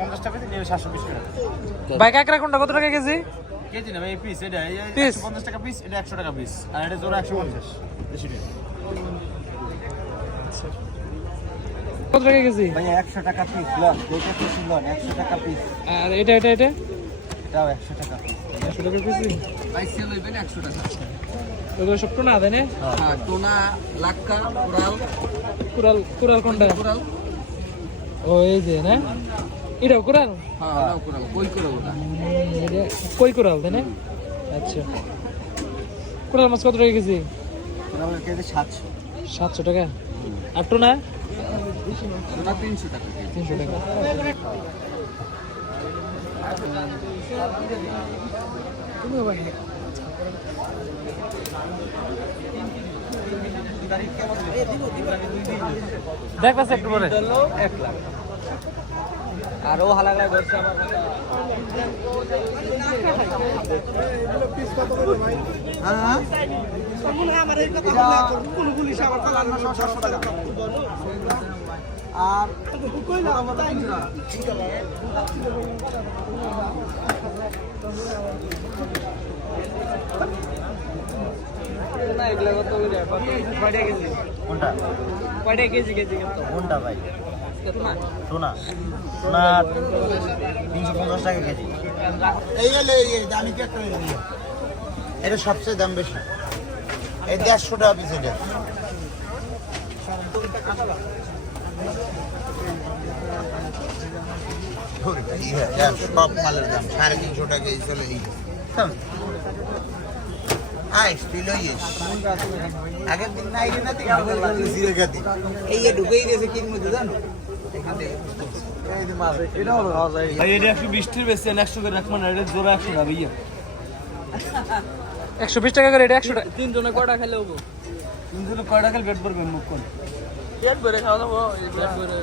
750 টাকা নিয়ে 720 টাকা ভাই কাঁকড়া কোনটা কত টাকা কেজি? কেজি না ভাই পিস, এটা পিস 150 টাকা পিস, এটা 100 টাকা পিস, আর এটা জোড়া 150 বেশি টাকা। কত টাকা কেজি? ভাই 100 টাকা পিস লন, এটা পিস লন 100 টাকা পিস, আর এটা এটাও 100 টাকা পিস। 100 টাকা কেজি। ভাই সেল হইবেন 100 টাকা। ওগুলো সব টোনা দেয় না? হ্যাঁ, টোনা, লাক্কা, কুড়াল, কুরাল কোনটা? কুড়াল। ও এই যে না, এটাও কুরাল? হ্যাঁ, ওটাও কুড়াল, কই কুড়াল ওটা। এটা কই কুরাল তাই না? আচ্ছা, কুরাল মাছ কত টাকা কেজি? কুড়ালের কেজি 700। 700 টাকা। আর টোনা? টোনা 300 টাকা কেজি। 300 টাকা। দেখতেছে একটু পরে 1 লাখ। আর ও হালাগলা করছে আমার। হ্যাঁ আর না এগুলা কত করে? কয়টা কেজি? কোনটা কয়টা কেজি কেজি কত? কোনটা ভাই? কত না? সোনা সোনা 350 টাকা কেজি। এই হলে এই দামি কি একটা এটা সবচেয়ে দাম বেশি, এই 150 টাকা পিস এটা। সব মালের দাম 350 টাকা কেজি চলে এই আগের দিন নাই রে না এই ঢুকেই গেছে কি মধ্যে জানো ভাই এটা 120 টাকা বেচছে 100 করে রাখমান, এটা জোড়া 100 টাকা ভাইয়া। 120 টাকা করে, এটা 100 টাকা। তিন জনে কয়টা খেলে হবো? তিন জনে কয়টা খেলে পেট ভরবে মুখ কোন? পেট ভরে খাওয়া যাবো, পেট ভরে